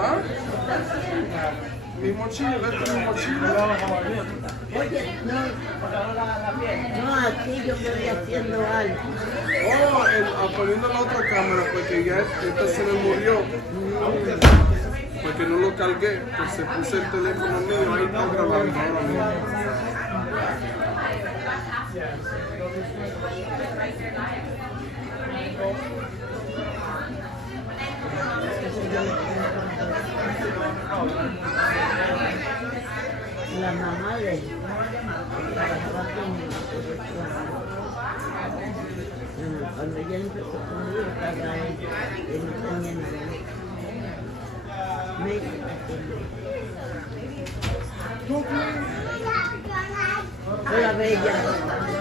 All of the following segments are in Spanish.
¿Ah? Mi mochila, esta es mi mochila. Oye, no, aquí yo estoy haciendo algo. Oh, poniendo la otra cámara, porque ya esta se me murió. Porque no lo cargué, pues se puse el teléfono mío, ahí está grabando ahora mismo. La mamá de él. Cuando ella empezó conmigo, estaba él enseñando. Hola, bella.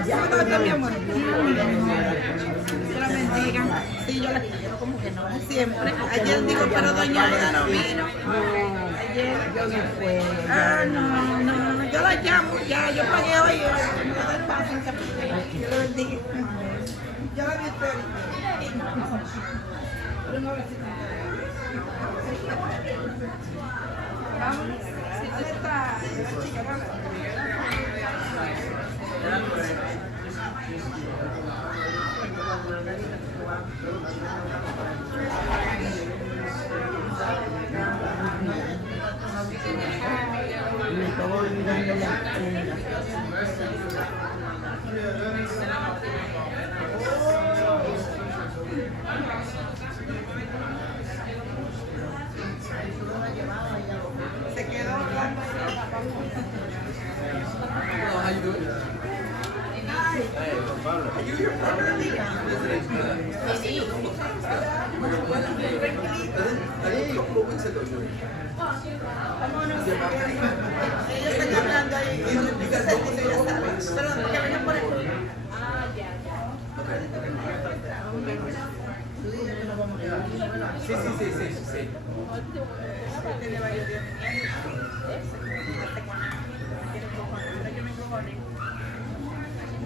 ¿Cómo estás, mi amor? Dios la bendiga. Sí, yo la quiero, como que no, siempre. Ayer digo, pero doña Aida no vino. Ayer. Yo no fue. No, yo la llamo, ya, yo pagué hoy. Dios la bendiga. Yo la vi a usted. Vamos, ¿dónde está la chica? Me estaba olvidando la prenda. Se quedó hablando. How you doing? Ellos están hablando ahí. Pero que vengan por aquí. Sí.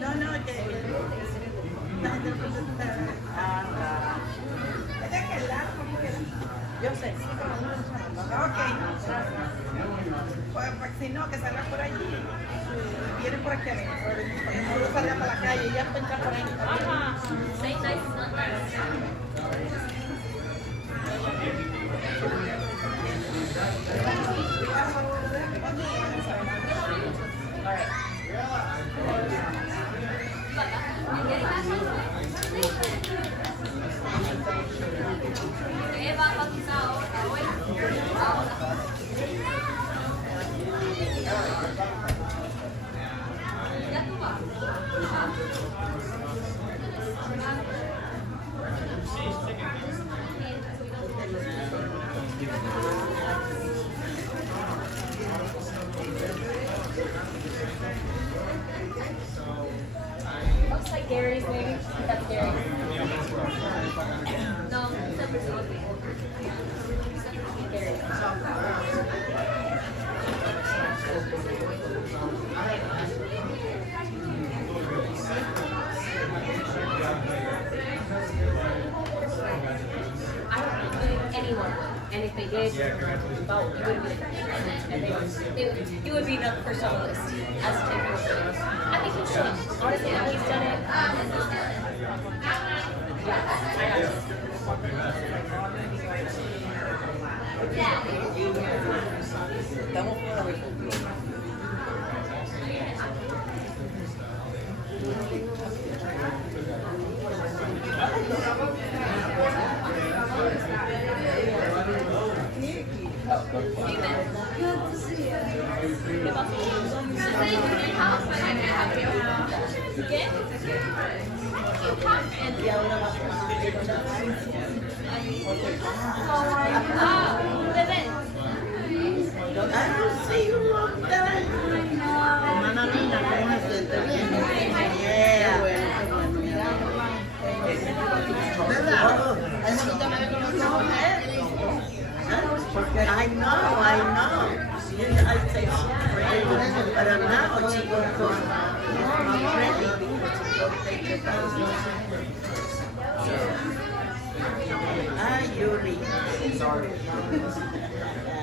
No, que la gente es de aquel lado, como que yo sé. Ok. Pues si no, que salga por allí. Viene por aquí adentro. No salga para la calle, ya entra por ahí. Looks like Gary's maybe. That's Gary. No, except for Sophie. Gary. Anyone. And if they did, vote, it would be, and it would be enough for some list as to take over. I think he should. Honestly, now he's done it. Estamos fuera de control. Hermana Nina, ¿cómo se siente? Bien. Qué bueno, qué bueno. ¿Verdad? Para nada, chicos. Ay, Yuri.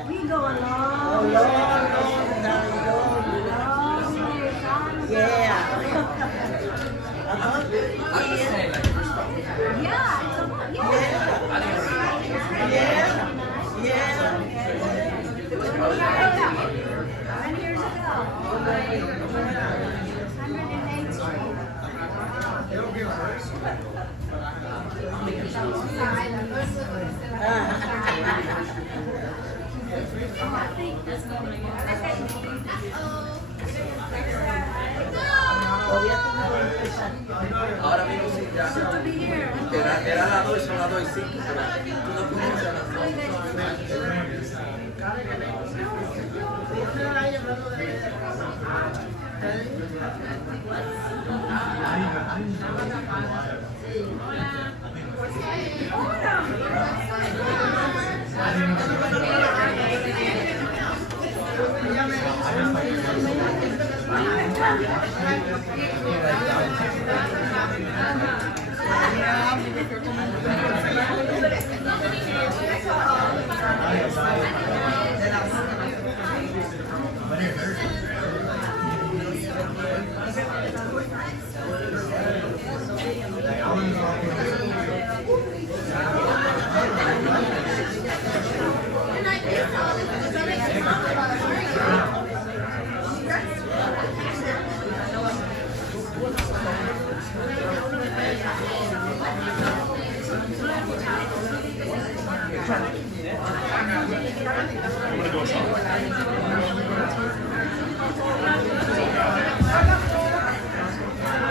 We go a long Long time. Yeah. Uh-huh. Yeah, it's a lot. Yeah. Yeah. Yeah. 10 years ago. 118. Ahora mismo sí, ya. Era las 2 y son las 2 y 5, pero tú no puedes a las 2.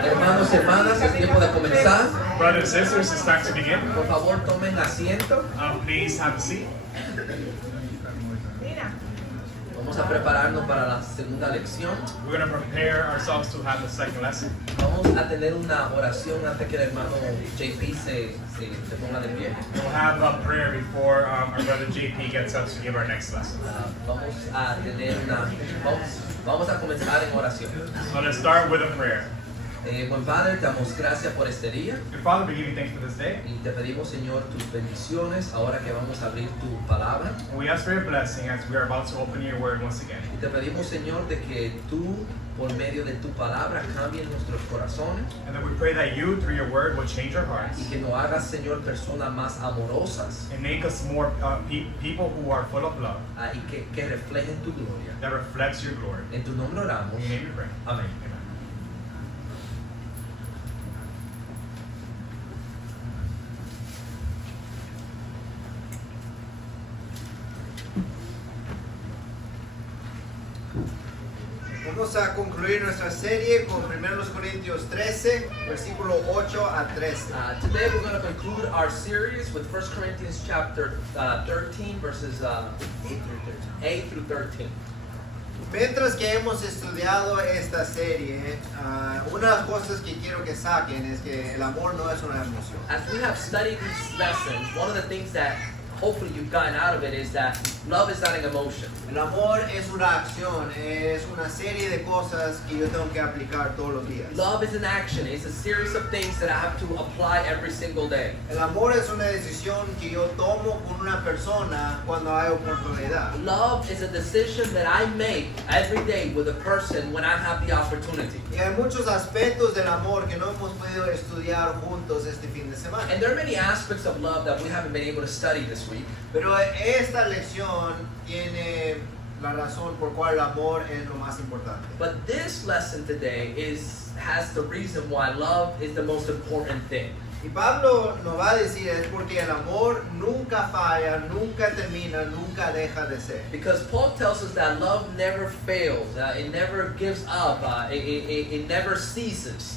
Hermanos, hermanas, es tiempo de comenzar. Brothers and sisters, it's time to begin. Por favor, tomen asiento. Please have a seat. Vamos a prepararnos para la segunda lección. We're going to prepare ourselves to have the second lesson. Vamos a tener una oración antes que el hermano JP se ponga de pie. We'll have a prayer before our brother JP gets up to give our next lesson. Vamos a comenzar en oración. So let's start with a prayer. Buen Padre, te damos gracias por este día Dear Father, we give you thanks for this day. y te pedimos, Señor, tus bendiciones ahora que vamos a abrir tu palabra. And we ask for your blessing as we are about to open your word once again. Y te pedimos, Señor, de que tú, por medio de tu palabra, cambies nuestros corazones And then we pray that you, through your word, will change our hearts y que nos hagas, Señor, personas más amorosas and make us more people who are full of love y que reflejen tu gloria. that reflects your glory. En tu nombre oramos. In your name we pray. Amén. Amen. Vamos a concluir nuestra serie con 1 Corintios 13, versículo 8 a 13. Today we're going to conclude our series with 1 Corinthians chapter 13, verses 8 through 13. Mientras que hemos estudiado esta serie, una de las cosas que quiero que saquen es que el amor no es una emoción. As we have studied these lessons, one of the things that hopefully you've gotten out of it is that love is not an emotion. El amor es una acción, es una serie de cosas que yo tengo que aplicar todos los días. Love is an action. It's a series of things that I have to apply every single day. El amor es una decisión que yo tomo con una persona cuando hay oportunidad. Love is a decision that I make every day with a person when I have the opportunity. Y hay muchos aspectos del amor que no hemos podido estudiar juntos este fin de semana. And there are many aspects of love that we haven't been able to study this week. Pero esta lección tiene la razón por cual el amor es lo más importante. But this lesson today has the reason why love is the most important thing. Y Pablo nos va a decir es porque el amor nunca falla, nunca termina, nunca deja de ser. Because Paul tells us that love never fails, it never gives up, it never ceases.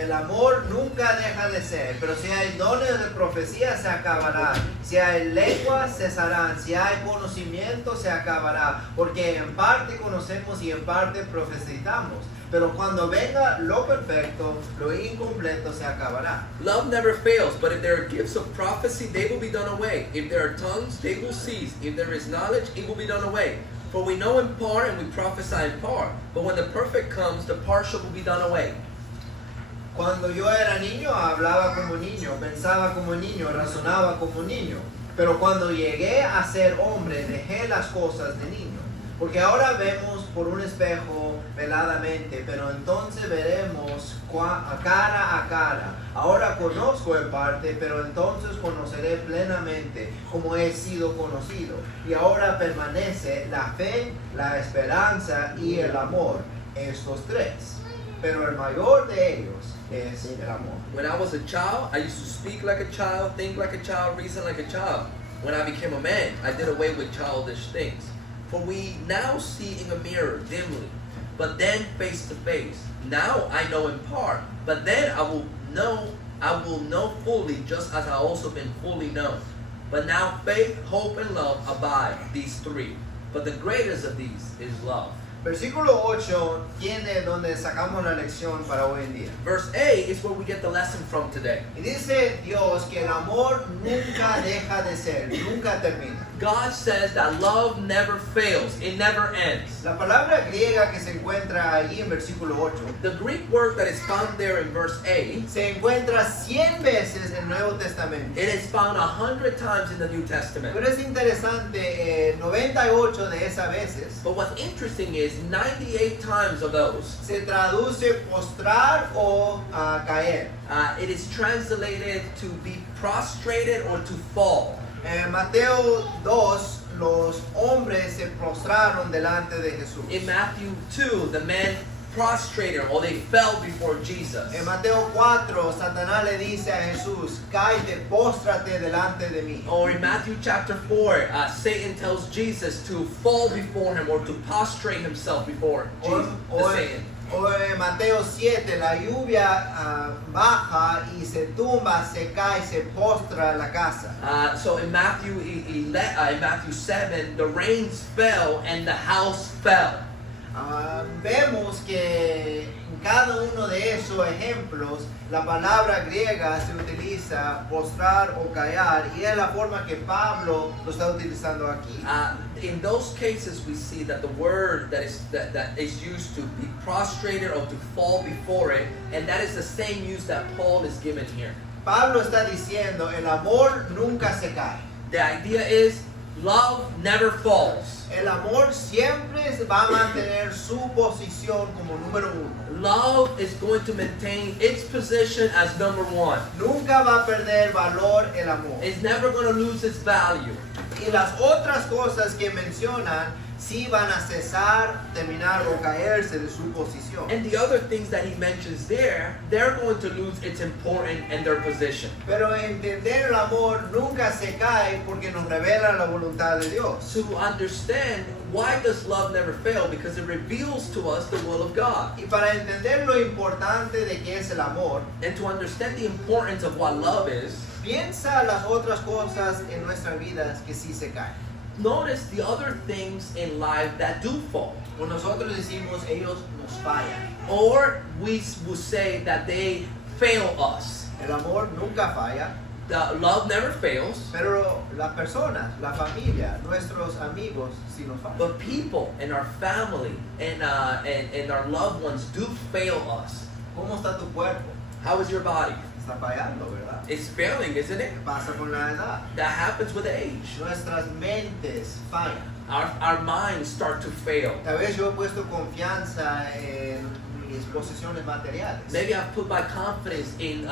El amor nunca deja de ser, pero si hay dones de profecía se acabará, si hay lengua cesarán, si hay conocimiento se acabará, porque en parte conocemos y en parte profetizamos, pero cuando venga lo perfecto, lo incompleto se acabará. Love never fails, but if there are gifts of prophecy, they will be done away. If there are tongues, they will cease. If there is knowledge, it will be done away. For we know in part and we prophesy in part. But when the perfect comes, the partial will be done away. Cuando yo era niño, hablaba como niño, pensaba como niño, razonaba como niño. Pero cuando llegué a ser hombre, dejé las cosas de niño. Porque ahora vemos por un espejo veladamente, pero entonces veremos cara a cara. Ahora conozco en parte, pero entonces conoceré plenamente como he sido conocido. Y ahora permanece la fe, la esperanza y el amor, estos tres. Pero el mayor de ellos es el amor. When I was a child, I used to speak like a child, think like a child, reason like a child. When I became a man, I did away with childish things. For we now see in a mirror dimly, but then face to face. Now I know in part, but then I will know fully, just as I also been fully known. But now faith, hope, and love abide, these three. But the greatest of these is love. Versículo 8 tiene donde sacamos la lección para hoy en día. Verse 8 is where we get the lesson from today. Y dice Dios que el amor nunca deja de ser, nunca termina. God says that love never fails, it never ends. La palabra griega que se encuentra allí en versículo 8 The Greek word that is found there in verse 8, se encuentra 100 veces en el Nuevo Testamento. it is found 100 times in the New Testament. Pero es interesante, 98 de esas veces But what's interesting is 98 times of those, se traduce postrar o caer. it is translated to be prostrated or to fall. En Mateo 2, los hombres se prostraron delante de Jesús. In Matthew 2, the men prostrated or they fell before Jesus. En Mateo 4, Satanás le dice a Jesús, cállate, póstrate delante de mí. Or in Matthew chapter 4, Satan tells Jesus to fall before him or to prostrate himself before Jesus, Satan. O en Mateo 7, la lluvia baja y se tumba, se cae, se postra la casa. So in Matthew 7, the rains fell and the house fell. Vemos que en cada uno de esos ejemplos la palabra griega se utiliza postrar o caer y es la forma que Pablo lo está utilizando aquí. In those cases, we see that the word that is used to be prostrated or to fall before it, and that is the same use that Paul is given here. Pablo está diciendo, el amor nunca se cae. The idea is love never falls. El amor siempre va a mantener su posición como número uno. Love is going to maintain its position as number one. Nunca va a perder valor el amor. It's never going to lose its value. Y las otras cosas que mencionan sí van a cesar, terminar o caerse de su posición. And the other things that he mentions there, they're going to lose its importance and their position. Pero entender el amor nunca se cae porque nos revela la voluntad de Dios. To understand why does love never fail, because it reveals to us the will of God. Y para entender lo importante de qué es el amor, And to understand the importance of what love is, piensa las otras cosas en nuestras vidas que sí se caen. notice the other things in life that do fall. O nosotros decimos, ellos nos fallan. Or we would say that they fail us. El amor nunca falla, The love never fails, pero las personas, la familia, nuestros amigos sí nos fallan. but people and our family and our loved ones do fail us. ¿Cómo está tu cuerpo? How is your body? Está fallando, ¿verdad? It's failing, isn't it? ¿Qué pasa con la edad? That happens with age. Nuestras mentes fallan. Our minds start to fail. Tal vez yo he puesto confianza en mis posesiones materiales. Maybe I've put my confidence in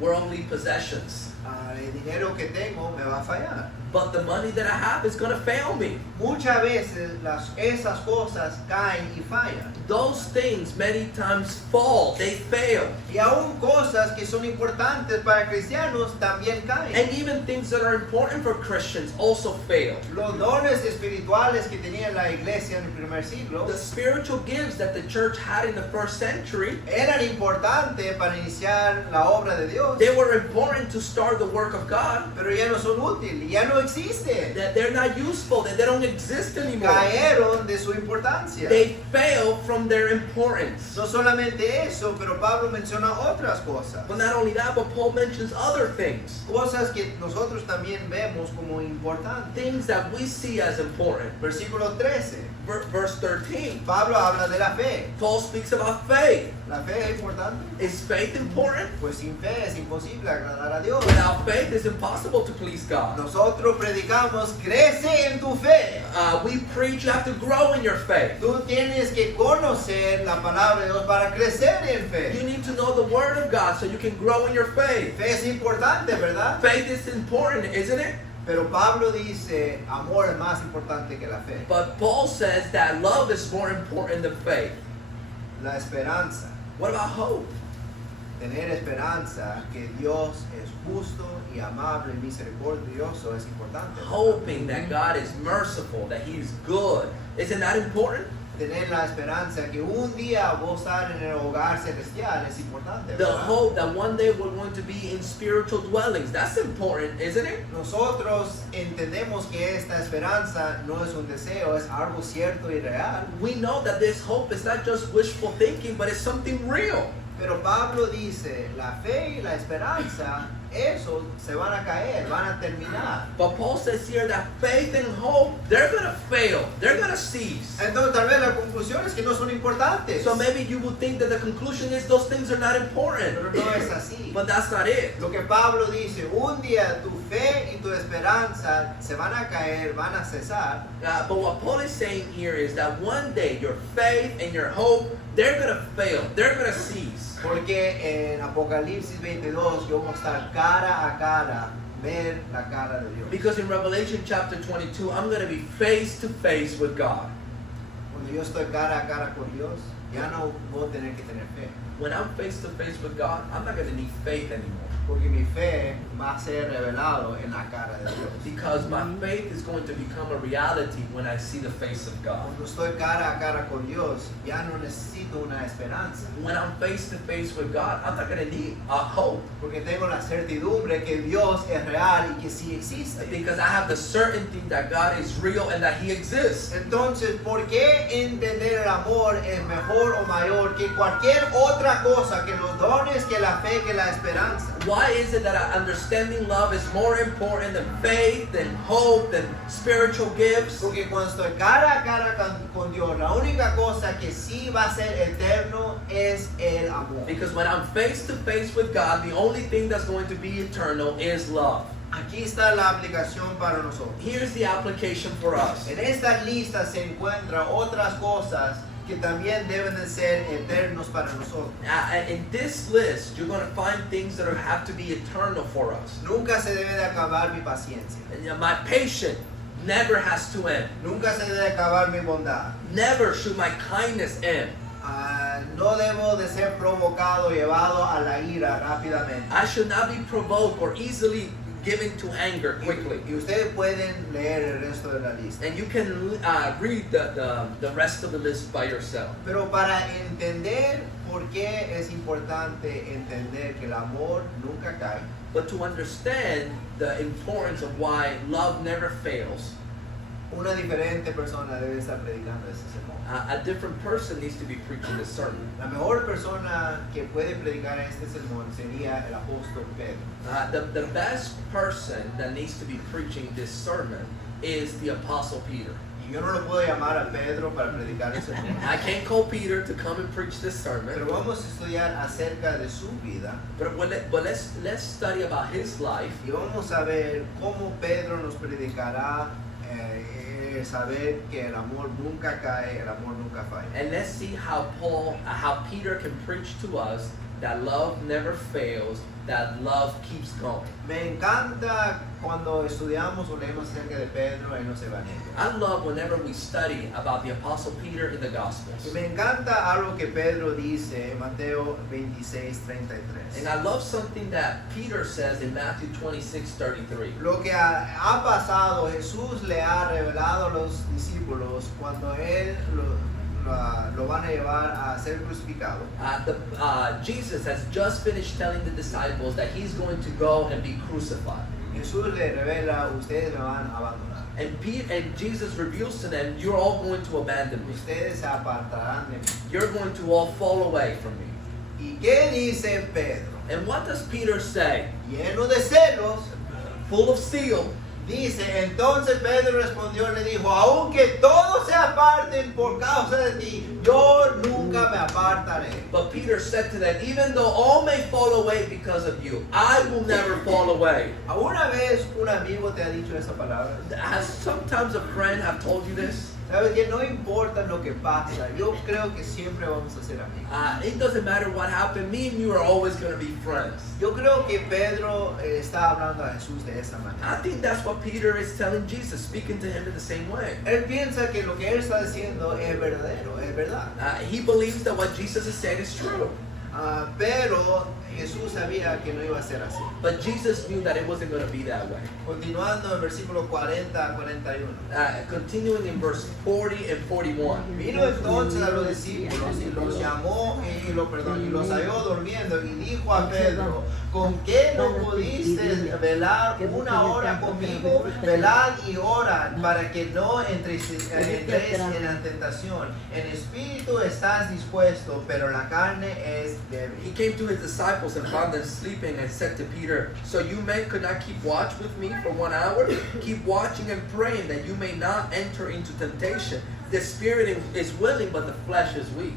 worldly possessions. El dinero que tengo me va a fallar. But the money that I have is going to fail me. Muchas veces esas cosas caen y fallan. Those things many times fall, they fail. Y aún cosas que son importantes para cristianos también caen. And even things that are important for Christians also fail. Los dones espirituales que tenía la iglesia en el primer siglo The spiritual gifts that the church had in the first century, eran importantes para iniciar la obra de Dios. they were important to start are the work of God, pero ya no son útiles, ya no existen. that they're not useful, that they don't exist anymore. Cayeron de su importancia. They fail from their importance. No solamente eso, pero Pablo menciona otras cosas. But not only that, but Paul mentions other things. Cosas que nosotros también vemos como importantes. Things that we see as important. Versículo 13. Verse 13, Pablo habla de la fe. Paul speaks about faith. ¿La fe es importante? Is faith important? Pues sin fe es imposible agradar a Dios. Without faith, it's impossible to please God. Nosotros predicamos, crece en tu fe. We preach you have to grow in your faith. Tú tienes que conocer la palabra de Dios para crecer en You fe. need to know the Word of God so you can grow in your faith. Fe es importante, ¿verdad? Faith is important, isn't it? Pero Pablo dice, amor es más importante que la fe. But Paul says that love is more important than faith. La esperanza. What about hope? Tener esperanza que Dios es justo y amable y misericordioso es importante. Hoping that God is merciful, that He is good. Isn't that important? Tener la esperanza que un día vos estar en el hogar celestial es importante. The ¿verdad? hope that one day we're going to be in spiritual dwellings. That's important, isn't it? Nosotros entendemos que esta esperanza no es un deseo, es algo cierto y real. We know that this hope is not just wishful thinking, but it's something real. Pero Pablo dice, la fe y la esperanza, eso se van a caer, van a terminar. But Paul says here that faith and hope, they're going to fail. They're going to cease. Entonces tal vez la conclusión es que no son importantes. So maybe you would think that the conclusion is those things are not important. Pero no es así. But that's not it. Lo que Pablo dice, un día tu fe y tu esperanza se van a caer, van a cesar. But what Paul is saying here is that one day your faith and your hope, they're going to fail. They're going to cease. Porque en Apocalipsis 22 yo vamos a estar cara a cara, ver la cara de Dios. Because in Revelation chapter 22, I'm going to be face to face with God. Cuando yo estoy cara a cara con Dios, ya no voy a tener que tener fe. When I'm face to face with God, I'm not going to need faith anymore. Porque mi fe va a ser revelado en la cara de Dios. Because my faith is going to become a reality when I see the face of God. Cuando estoy cara a cara con Dios, ya no necesito una esperanza. When I'm face to face with God, I'm not going to need a hope. Porque tengo la certidumbre que Dios es real y que sí existe. Because I have the certainty that God is real and that He exists. Entonces, ¿por qué entender el amor es mejor o mayor que cualquier otra cosa, que los dones, que la fe, que la esperanza? Why is it that understanding love is more important than faith, than hope, than spiritual gifts? Porque cuando estoy cara a cara con Dios, la única cosa que sí va a ser eterno es el amor. Because when I'm face to face with God, the only thing that's going to be eternal is love. Aquí está la aplicación para nosotros. Here's the application for us. En esta lista se encuentran otras cosas que también deben de ser eternos para nosotros. In this list, you're going to find things that have to be eternal for us. Nunca se debe de acabar mi paciencia. And my patience never has to end. Nunca se debe de acabar mi bondad. Never should my kindness end. No debo de ser provocado, llevado a la ira rápidamente. I should not be provoked or easily given to anger quickly. Y ustedes pueden leer el resto de la lista. And you can read the rest of the list by yourself. Pero para entender por qué es importante entender que el amor nunca cae, But to understand the importance of why love never fails, una diferente persona debe estar predicando este sermón. a different person needs to be preaching this sermon. La mejor persona que puede predicar este sermón sería el apóstol Pedro. The best person that needs to be preaching this sermon is the Apostle Peter. Y yo no lo puedo llamar a Pedro para predicar el sermón. I can't call Peter to come and preach this sermon. Pero vamos a estudiar acerca de su vida But let's study about his life. y vamos a ver cómo Pedro nos predicará saber que el amor nunca cae, el amor nunca falla. And let's see how Peter can preach to us that love never fails, that love keeps going. Me encanta cuando estudiamos o leemos acerca de Pedro en los evangelios. I love whenever we study about the Apostle Peter in the Gospels. Y me encanta algo que Pedro dice en Mateo 26:33. And I love something that Peter says in Matthew 26:33. Lo que ha pasado, Jesús le ha revelado a los discípulos cuando él lo van a llevar a ser crucificado. Jesus has just finished telling the disciples that he's going to go and be crucified. Jesús le revela, ustedes me van a abandonar. And Jesus reveals to them, you're all going to abandon me. Ustedes se apartarán de mí. You're going to all fall away from me. ¿Y qué dice Pedro? And what does Peter say? Lleno de celos, Full of zeal. dice, entonces Pedro respondió y le dijo, aunque todos se aparten por causa de ti, yo nunca me apartaré. But Peter said to them, even though all may fall away because of you, I will never fall away. ¿Alguna vez un amigo te ha dicho esa palabra? Has sometimes a friend have told you this? Sabes que no importa lo que pasa, yo creo que siempre vamos a ser amigos. It doesn't matter what happened, me and you are always going to be friends. Yo creo que Pedro está hablando a Jesús de esa I manera. think that's what Peter is telling Jesus, speaking to him in the same way. Él piensa que lo que él está diciendo es verdadero, es verdad. He believes that what Jesus is saying is true. Pero Jesús sabía que no iba a ser así. But Jesus knew that it wasn't going to be that way. Continuando en versículo 40 a 41. Continuing in verse 40 and 41. Vino entonces a los discípulos y los llamó y los halló durmiendo y dijo a Pedro, ¿con qué no pudiste velar una hora conmigo? Velad y orad para que no entréis en la tentación. En espíritu estás dispuesto, pero la carne es débil. He came to his disciples and found them sleeping and said to Peter, so you men could not keep watch with me for 1 hour? Keep watching and praying that you may not enter into temptation. The spirit is willing, but the flesh is weak.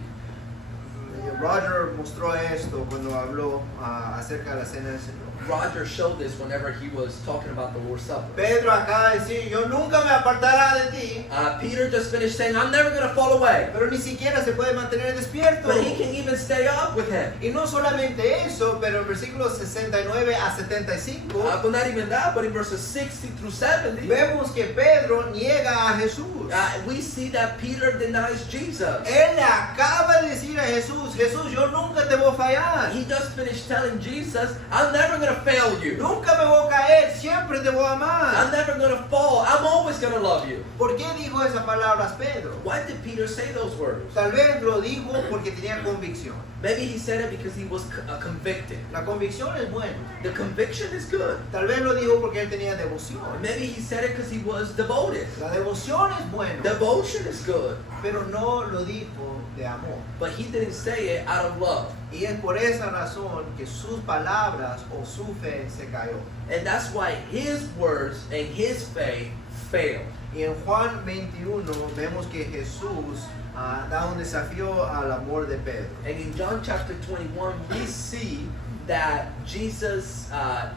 Roger mostró esto cuando habló acerca de la cena del Señor. Roger showed this whenever he was talking about the Lord's Supper. Pedro acaba de decir, yo nunca me apartará de ti. Peter just finished saying, I'm never going to fall away. Pero ni siquiera se puede mantener despierto. But he can even stay up with him. Y no solamente eso, pero en versículos 69 a 75 But not even that, but in verses 60 through 70, vemos que Pedro niega a Jesús. we see that Peter denies Jesus. Él le acaba de decir a Jesús, Jesús, yo nunca te voy a fallar. He just finished telling Jesus, I'm never going to fail you. Nunca me voy a caer, siempre te voy a amar. I'm never going to fall. I'm always going to love you. ¿Por qué dijo esas palabras Pedro? Why did Peter say those words? Tal vez lo dijo porque tenía convicción. Maybe he said it because he was convicted. La convicción es buena. The conviction is good. Tal vez lo dijo porque él tenía devoción. Maybe he said it because he was devoted. La devoción es buena, Devotion is good. pero no lo dijo de amor. But he didn't say it out of love. Y es por esa razón que sus palabras o su fe se cayó. And that's why his words and his faith failed. Y en Juan 21 vemos que Jesús da un desafío al amor de Pedro. And in John chapter 21, we see that Jesus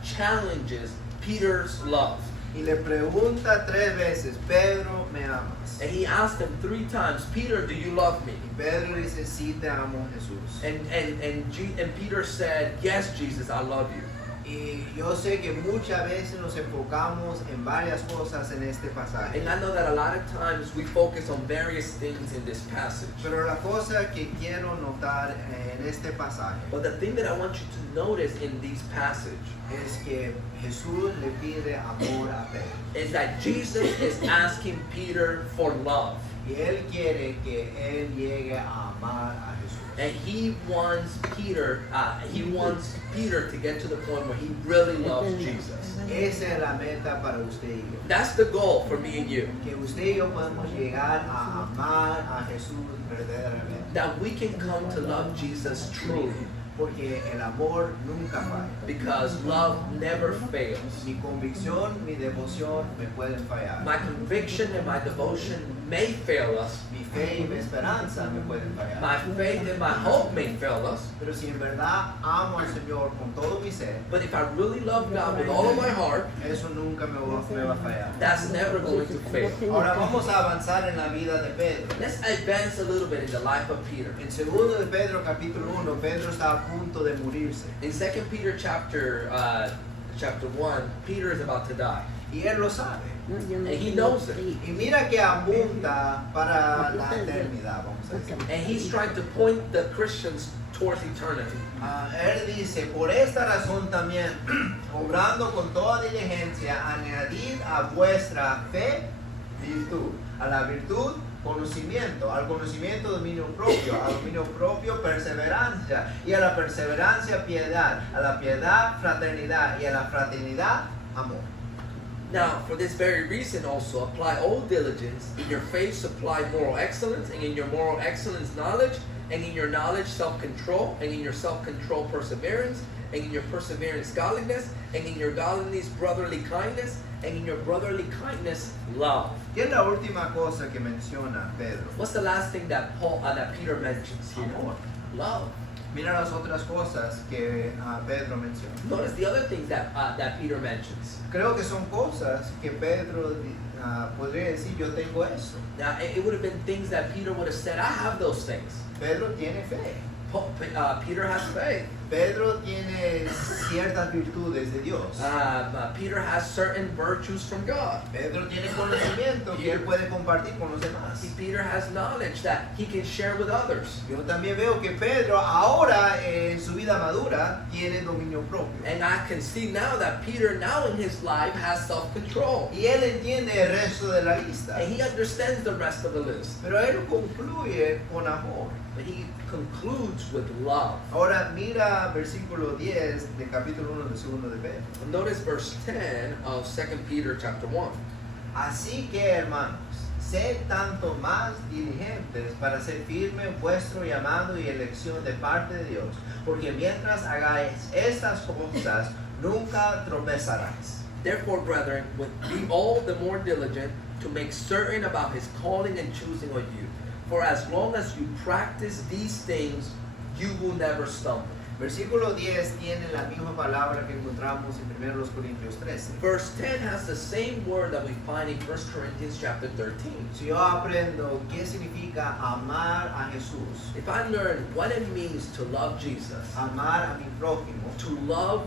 challenges Peter's love. Y le pregunta 3 veces, Pedro, ¿me amas? And he asked him 3 times, Peter, do you love me? Y Pedro dice, sí te amo, Jesús. And Peter said, yes, Jesus, I love you. Y yo sé que muchas veces nos enfocamos en varias cosas en este pasaje. And I know that a lot of times we focus on various things in this passage. Pero la cosa que quiero notar en este pasaje But the thing that I want you to notice in this passage es que Jesús le pide amor a Pedro. is that Jesus is asking Peter for love. Y él quiere que él llegue a amar a Jesús. And he wants Peter to get to the point where he really loves Jesus. Esa es la meta para usted y yo. That's the goal for me and you. Que usted y yo podemos llegar a amar a Jesús verdaderamente. That we can come to love Jesus truly. Porque el amor nunca falla. Because love never fails. Mi convicción, mi devoción me pueden fallar. My conviction and my devotion may fail us. Mi fe y mi esperanza me pueden fallar. My faith and my hope may fail us. Pero si en verdad amo al Señor con todo mi ser, But if I really love God with all of my heart, eso nunca me va a fallar. that's never going to fail. Ahora vamos a avanzar en la vida de Pedro. Let's advance a little bit in the life of Peter. En 2 de Pedro capítulo 1, Pedro está a punto de morirse. In 2 Peter chapter 1, Peter is about to die. Y él lo sabe. And he knows it. Y mira que apunta para la eternidad, vamos a decir. And he's trying to point the Christians towards eternity. Él dice, por esta razón también, obrando con toda diligencia, añadid a vuestra fe virtud, a la virtud conocimiento, al conocimiento dominio propio, al dominio propio perseverancia, y a la perseverancia piedad, a la piedad fraternidad, y a la fraternidad amor. Now, for this very reason also, apply all diligence. In your faith supply moral excellence, and in your moral excellence knowledge, and in your knowledge self-control, and in your self-control perseverance, and in your perseverance godliness, and in your godliness brotherly kindness, and in your brotherly kindness love. ¿Qué es la última cosa que menciona Pedro? What's the last thing that Peter mentions here? Amor. Love. Mira las otras cosas que Pedro menciona. Notice the other thing that Peter mentions. Creo que son cosas que Pedro podría decir, yo tengo eso. Now, it would have been things that Peter would have said, I have those things. Pedro tiene fe. Peter has faith. Pedro tiene ciertas virtudes de Dios. Peter has certain virtues from God. Pedro tiene conocimiento que él puede compartir con los demás. Peter has knowledge that he can share with others. Yo también veo que Pedro ahora en su vida madura tiene dominio propio. And I can see now that Peter now in his life has self-control. Y él entiende el resto de la lista. And he understands the rest of the list. Pero él concluye con amor. But he concludes with love. Ahora mira versículo 10 de capítulo 1 de segundo de Pedro. Notice verse 10 of 2 Peter chapter 1. Así que hermanos, sed tanto más diligentes para ser firme vuestro llamado y elección de parte de Dios, porque mientras hagáis estas cosas, nunca tropezaréis. Therefore, brethren, be all the more diligent to make certain about his calling and choosing of you. For as long as you practice these things, you will never stumble. Versículo 10 tiene la misma palabra que encontramos en 1 Corintios 13. Verse 10 has the same word that we find in 1 Corinthians chapter 13. Si yo aprendo qué significa amar a Jesús, If I learn what it means to love Jesus, amar a mi prójimo, to love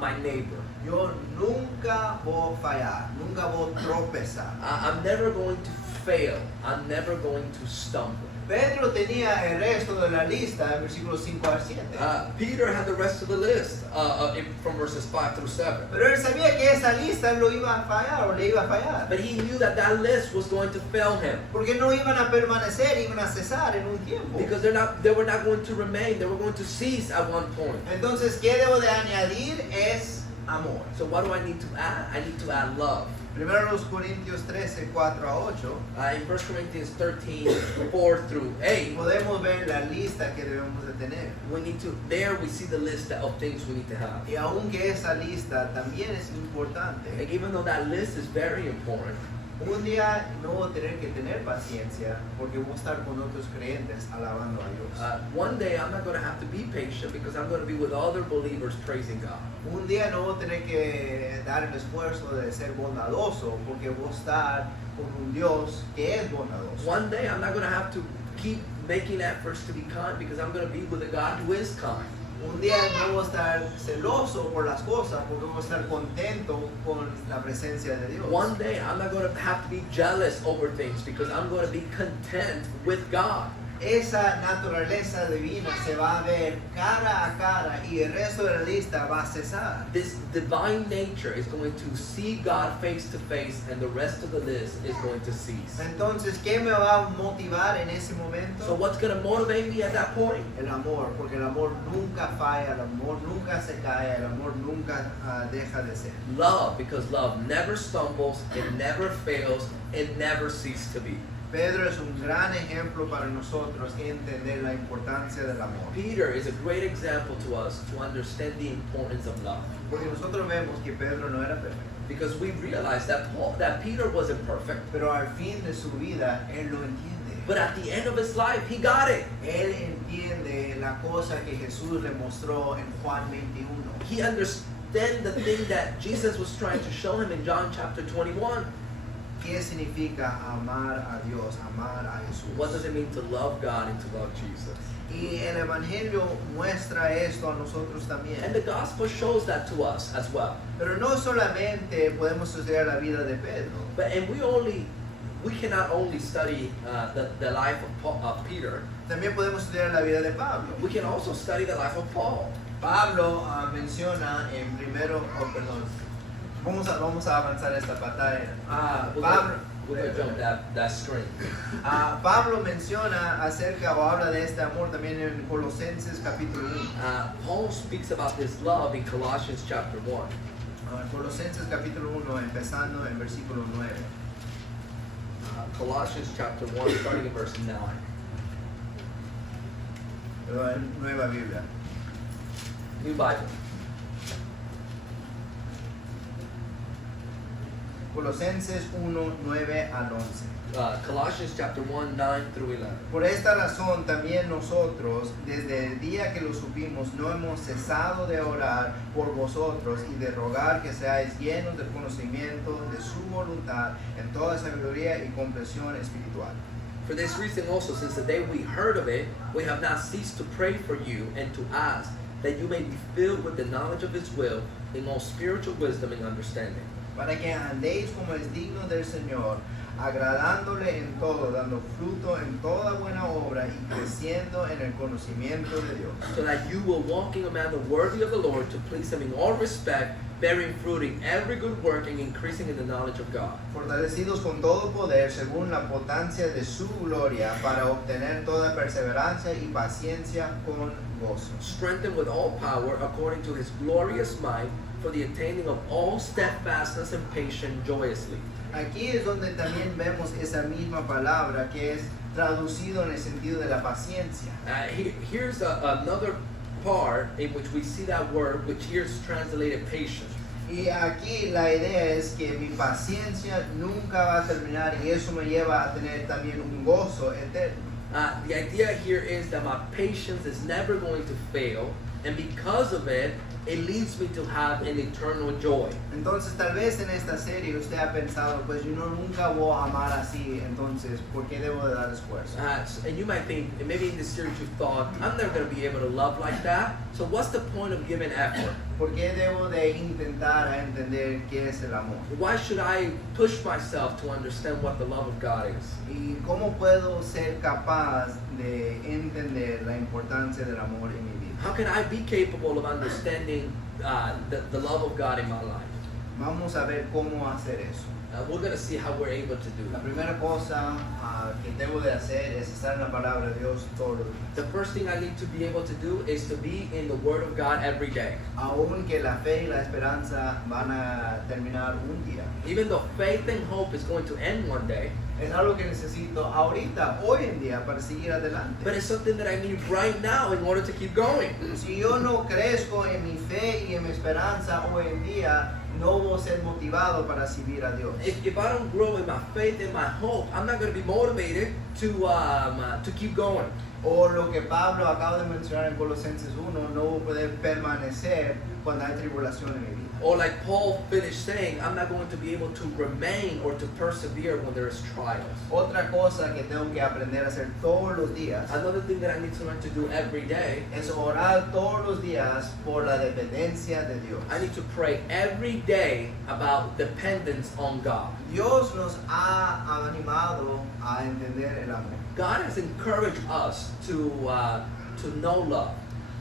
my neighbor, yo nunca voy a fallar, nunca voy a tropezar. I'm never going to fail. I'm never going to stumble. Pedro tenía el resto de la lista en versículos 5 al 7. Peter had the rest of the list from verses 5 through 7. Pero él sabía que esa lista lo iba a fallar o le iba a fallar. But he knew that that list was going to fail him. Porque no iban a permanecer, iban a cesar en un tiempo. Because they were not going to remain. They were going to cease at one point. Entonces, ¿qué debo de añadir? Es amor. So what do I need to add? I need to add love. Primero los Corintios 13, 4 a 8. In 1 Corinthians 13, 4 through 8, Podemos ver la lista que debemos de tener. there we see the list of things we need to have. Y aunque esa lista también es importante, And even though that list is very important, un día no voy a tener que tener paciencia porque voy a estar con otros creyentes alabando a Dios. one day I'm not going to have to be patient because I'm going to be with other believers praising God. Un día no voy a tener que dar el esfuerzo de ser bondadoso porque voy a estar con un Dios que es bondadoso. One day I'm not going to have to keep making efforts to be kind because I'm going to be with a God who is kind. Un día no voy a estar celoso por las cosas porque voy a estar contento con la presencia de Dios. One day I'm not going to have to be jealous over things because I'm going to be content with God. Esa naturaleza divina se va a ver cara a cara y el resto de la lista va a cesar. This divine nature is going to see God face to face and the rest of the list is going to cease. Entonces, ¿qué me va a motivar en ese momento? So what's going to motivate me at that point? El amor, porque el amor nunca falla, el amor nunca se cae, el amor nunca deja de ser. Love, because love never stumbles, it never fails, it never ceases to be. Pedro es un gran ejemplo para nosotros entender la importancia del amor. Peter is a great example to us to understand the importance of love. Porque nosotros vemos que Pedro no era perfecto, Because we realize that Peter wasn't perfect, pero al fin de su vida él lo entiende. but at the end of his life, he got it. Él entiende la cosa que Jesús le mostró en Juan 21. He understood the thing that Jesus was trying to show him in John chapter 21. ¿Qué significa amar a Dios, amar a Jesús? What does it mean to love God and to love Jesus? Y el Evangelio muestra esto a nosotros And también. the gospel shows that to us as well. Pero no solamente podemos estudiar la vida de Pedro, And we cannot only study the life of Peter, también podemos estudiar la vida de Pablo. we can also study the life of Paul. Pablo menciona vamos a avanzar esta batalla. We're going to jump that screen. Pablo menciona acerca o habla de este amor también en Colosenses capítulo 1. Paul speaks about this love in Colossians chapter 1. Colosenses capítulo 1, empezando en versículo 9. Colossians chapter 1, starting in verse 9. Pero en Nueva Biblia. New Bible. Colosenses 1, 9 al 11. Colossians chapter 1, 9 through 11. Por esta razón también nosotros, desde el día que lo supimos, no hemos cesado de orar por vosotros y de rogar que seáis llenos del conocimiento de su voluntad en toda sabiduría y comprensión espiritual. For this reason also, since the day we heard of it, we have not ceased to pray for you and to ask that you may be filled with the knowledge of his will in all spiritual wisdom and understanding. Para que andéis como es digno del Señor, agradándole en todo, dando fruto en toda buena obra y creciendo en el conocimiento de Dios. So that you will walk in a manner worthy of the Lord, to please him in all respect, bearing fruit in every good work and increasing in the knowledge of God. Fortalecidos con todo poder según la potencia de su gloria, para obtener toda perseverancia y paciencia con gozo. Strengthened with all power according to his glorious might, for the attaining of all steadfastness and patience joyously. Aquí es donde también vemos esa misma palabra que es traducido en el sentido de la paciencia. Here's another part in which we see that word, which here is translated patience. Y aquí la idea es que mi paciencia nunca va a terminar y eso me lleva a tener también un gozo eterno. The idea here is that my patience is never going to fail, and because of it, it leads me to have an eternal joy. Entonces tal vez en esta serie usted ha pensado, pues yo nunca voy a amar así, entonces ¿por qué debo de dar esfuerzo? And you might think, and maybe in this series you thought, I'm never going to be able to love like that, so what's the point of giving effort? ¿Por qué debo de intentar a entender qué es el amor? Why should I push myself to understand what the love of God is? ¿Y cómo puedo ser capaz de entender la importancia del amor en mi vida? How can I be capable of understanding the love of God in my life? Vamos a ver cómo hacer eso. We're going to see how we're able to do La that. primera cosa que debo de hacer es estar en la palabra de Dios todos los días. The first thing I need to be able to do is to be in the Word of God every day. Aún que la fe y la esperanza van a terminar un día. Even though faith and hope is going to end one day, Es algo que necesito ahorita, hoy en día, para seguir but adelante. it's something that I need right now in order to keep going. Si yo no crezco en mi fe y en mi esperanza hoy en día, no voy a ser motivado para servir a Dios. If I don't grow in my faith and my hope, I'm not going to be motivated to keep going. O lo que Pablo acaba de mencionar en Colosenses 1, no voy a poder permanecer cuando hay tribulación en mi vida. Or like Paul finished saying, I'm not going to be able to remain or to persevere when there is trials. Otra cosa que tengo que aprender a hacer todos los días Another thing that I need to learn to do every day, es orar todos los días por la dependencia de Dios. I need to pray every day about dependence on God. Dios nos ha animado a entender el amor. God has encouraged us to know love.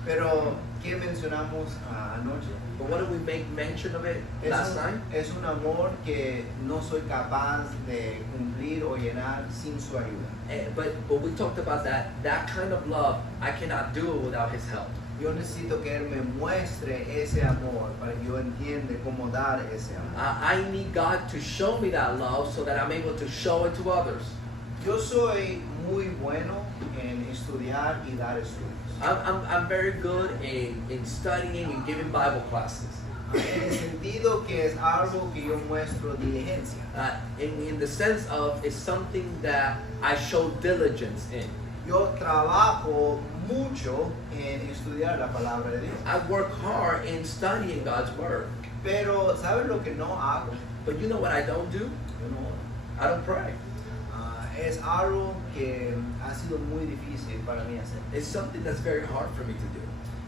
Pero, ¿qué mencionamos anoche? But what did we make mention of it last time? Es un amor que no soy capaz de cumplir o llenar sin su ayuda. But we talked about that kind of love, I cannot do it without His help. Yo necesito que Él me muestre ese amor para que yo entienda cómo dar ese amor. I need God to show me that love so that I'm able to show it to others. Yo soy muy bueno en estudiar y dar estudios. I'm very good in studying and giving Bible classes. En el sentido que es algo que yo muestro diligencia. In the sense of it's something that I show diligence in. Yo trabajo mucho en estudiar la palabra de Dios. I work hard in studying God's Word. Pero, ¿sabes lo que no hago? But you know what I don't do? Yo no oro. I don't pray. Es algo que ha sido muy difícil para mí hacer. It's something that's very hard for me to do.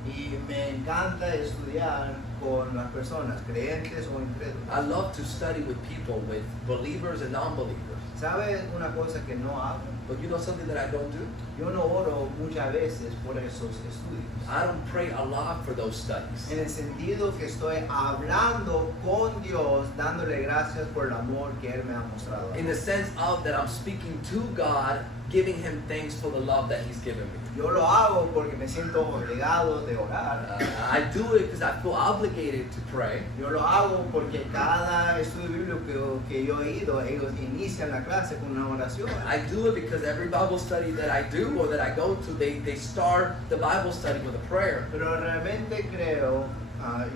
Y me encanta estudiar con las personas, creyentes o incrédulos. I love to study with people, with believers and non-believers. ¿Sabes una cosa que no hago? But you know something that I don't do? Yo no oro muchas veces por esos estudios. I don't pray a lot for those studies. En el sentido que estoy hablando con Dios dándole gracias por el amor que Él me ha mostrado. In the sense of that I'm speaking to God, giving Him thanks for the love that He's given me. Yo lo hago porque me siento obligado de orar. I do it because I feel obligated to pray. Yo lo hago porque cada estudio bíblico que yo he ido, ellos inician la clase con una oración. I do it because every Bible study that I do or that I go to, they start the Bible study with a prayer. Pero realmente creo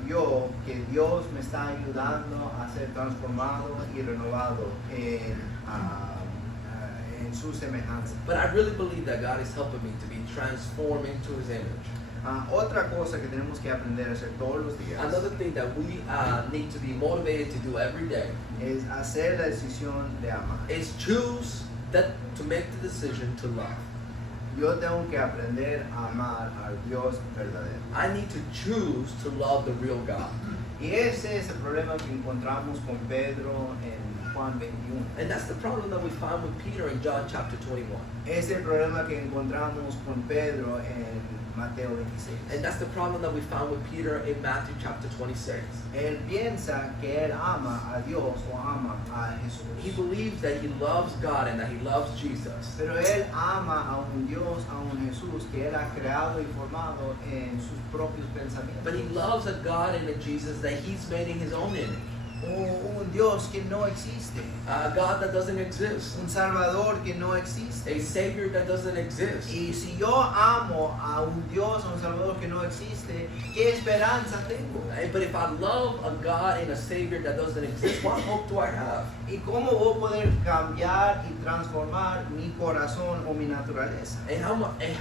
yo que Dios me está ayudando a ser transformado y renovado en su semejanza. But I really believe that God is helping me to be transformed into His image. Otra cosa que tenemos que aprender a hacer todos los días Another thing that we need to be motivated to do every day es hacer la decisión de amar. is choose to make the decision to love. Yo tengo que aprender a amar al Dios verdadero. I need to choose to love the real God. Y ese es el problema que encontramos con Pedro en Juan 21. And that's the problem that we find with Peter in John chapter 21. Es el problema que encontramos con Pedro en Mateo 26. And that's the problem that we found with Peter in Matthew chapter 26. Él piensa que él ama a Dios o ama a Jesús. He believes that he loves God and that he loves Jesus. Pero él ama a un Dios, a un Jesús que él ha creado y formado en sus propios pensamientos. But he loves a God and a Jesus that he's made in his own image. Un Dios que no existe. A God that doesn't exist. Un Salvador que no existe. A Savior that doesn't exist. Y si yo amo a un Dios, a un Salvador que no existe, ¿qué esperanza tengo? But if I love a God and a Savior that doesn't exist, what hope do I have? ¿Y cómo voy a poder cambiar y transformar mi corazón o mi naturaleza? And how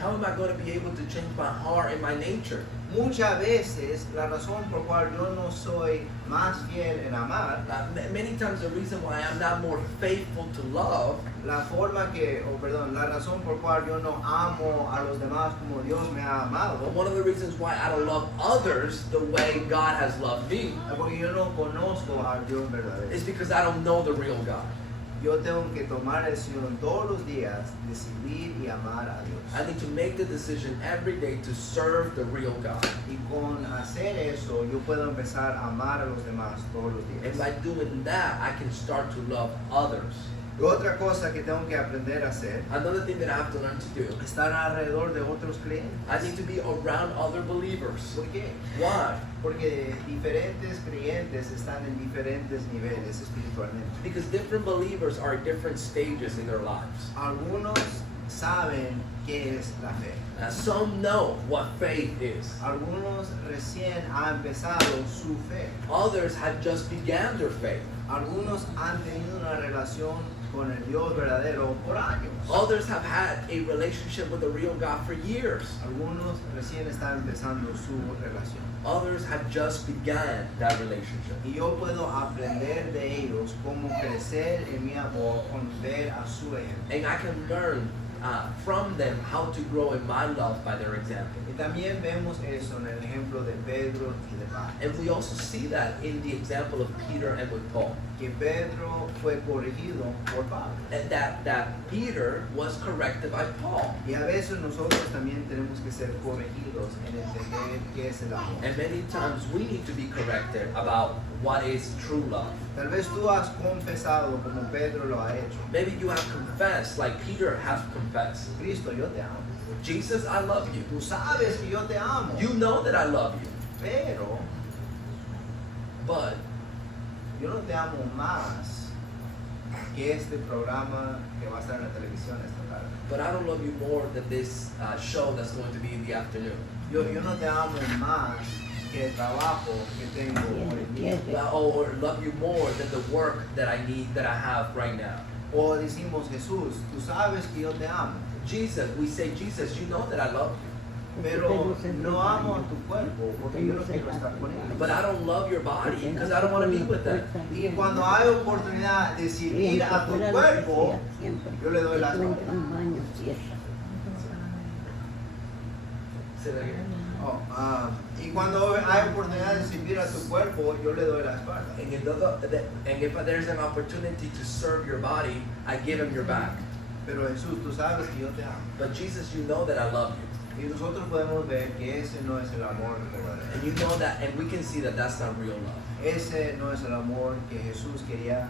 am I going to be able to change my heart and my nature? Muchas veces la razón por cual yo no soy más fiel en amar, Many times the reason why I'm not more faithful to love, la razón por cual yo no amo a los demás como Dios me ha amado, but one of the reasons why I don't love others the way God has loved me, porque yo no conozco al Dios verdadero. is because I don't know the real God. Yo tengo que tomar la decisión todos los días, decidir y amar a Dios. I need to make the decision every day to serve the real God. Y con hacer eso, yo puedo empezar a amar a los demás todos los And días. by doing that, I can start to love others. Y otra cosa que tengo que aprender a hacer, Another thing that I have to learn to do, estar alrededor de otros creyentes. I need to be around other believers. ¿Por qué? Why? Porque diferentes creyentes están en diferentes niveles espiritualmente. Because different believers are at different stages in their lives. Algunos saben qué es la fe. Some know what faith is. Algunos recién han empezado su fe. Others have just began their faith. Algunos han tenido una relación con el Dios verdadero por años. Others have had a relationship with the real God for years. Algunos recién están empezando su relación. Others have just began that relationship. Y yo puedo aprender de ellos cómo crecer en mi amor con ver a su ejemplo. And I can learn from them how to grow in my love by their example. Y también vemos eso en el ejemplo de Pedro y de Pablo. And we also see that in the example of Peter and with Paul. Que Pedro fue corregido por Pablo. And that Peter was corrected by Paul. Y a veces nosotros también tenemos que ser corregidos en entender qué es el amor. And many times we need to be corrected about what is true love. Tal vez tú has confesado como Pedro lo ha hecho. Maybe you have confessed like Peter has confessed. Cristo, yo te amo. Jesus, I love you. Tú sabes que yo te amo. You know that I love you. Pero But yo no te amo más que este programa que va a estar en la televisión esta tarde. But I don't love you more than this show that's going to be in the afternoon. Yo no te amo más que el trabajo que tengo hoy día. Or love you more than the work that I have right now. O decimos, Jesús, tú sabes que yo te amo. Jesus, we say, Jesus, you know that I love you. Pero no amo a tu cuerpo porque yo no quiero estar con él. But I don't love your body because I don't want to be with them. Y cuando hay oportunidad de servir a tu cuerpo, yo le doy la espalda. Say that again. Y cuando hay oportunidad de servir a tu cuerpo, yo le doy la espalda. And if there's an opportunity to serve your body, I give him your back. Pero Jesús, tú sabes que yo te amo. But Jesus, you know that I love you. Y nosotros podemos ver que ese no es el amor verdadero. And you know that, and we can see that that's not real love. Ese no es el amor que Jesús quería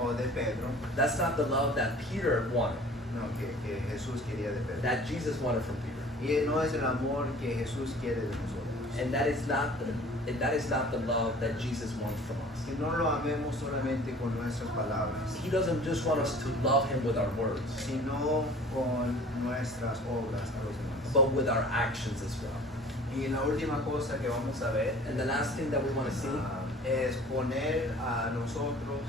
o de Pedro. That's not the love that Peter wanted, No, que Jesús quería de Pedro. that Jesus wanted from Peter. Y no es el amor que Jesús quiere de nosotros. And that is not the love that Jesus wants from us. Que no lo amemos solamente con nuestras palabras, He doesn't just want us to love him with our words, sino con nuestras obras a los demás. but with our actions as well. Y la última cosa que vamos a ver And the last thing that we want to see, es poner a nosotros,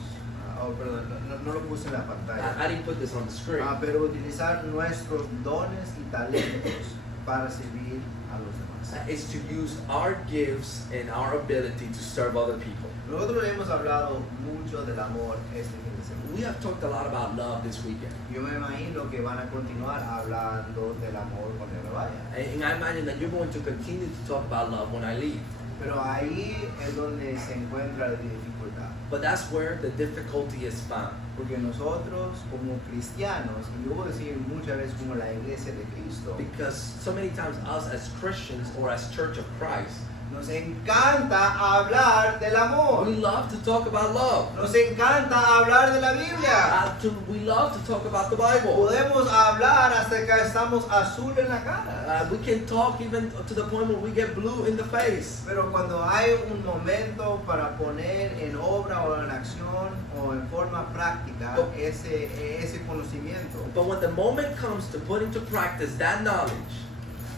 perdón, no lo puse en la pantalla, I didn't put this on the screen, pero utilizar nuestros dones y talentos para servir a los demás. is to use our gifts and our ability to serve other people. Nosotros hemos hablado mucho del amor este fin de semana. We have talked a lot about love this weekend. Yo me imagino que van a continuar hablando del amor cuando yo me vaya. And I imagine that you're going to continue to talk about love when I leave. Pero ahí es donde se encuentra la dificultad. But that's where the difficulty is found. Porque nosotros como cristianos, y yo voy a decir muchas veces como la iglesia de Cristo, Because so many times us as Christians or as Church of Christ, nos encanta hablar del amor. we love to talk about love. Nos encanta hablar de la Biblia. We love to talk about the Bible. Podemos hablar hasta que estamos azul en la cara. We can talk even to the point where we get blue in the face. Pero cuando hay un momento para poner en obra o en acción o en forma práctica ese conocimiento, But when the moment comes to put into practice that knowledge,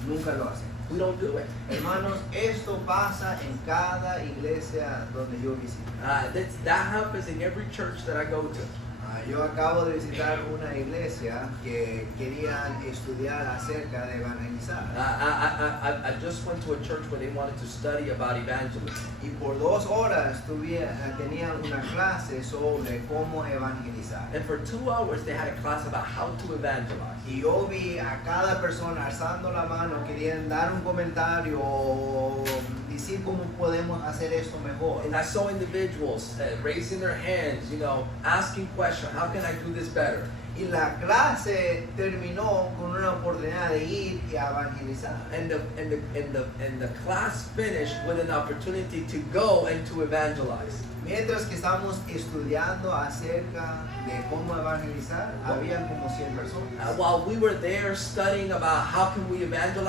nunca lo hacen. we don't do it. Hermanos, esto pasa en cada iglesia donde yo visito. That happens in every church that I go to. Yo acabo de visitar una iglesia que querían estudiar acerca de evangelizar. I just went to a church where they wanted to study about evangelism. Y por 2 horas tenían una clase sobre cómo evangelizar. And for 2 hours they had a class about how to evangelize. Y yo vi a cada persona alzando la mano, querían dar un comentario o decir cómo podemos hacer esto mejor. And I saw individuals raising their hands, asking questions, how can I do this better? Y la clase terminó con una oportunidad de ir y evangelizar. And the class finished with an opportunity to go and to evangelize. Mientras que estamos estudiando acerca de cómo evangelizar, habían como 100 personas. While we were there studying about how can we evangelize,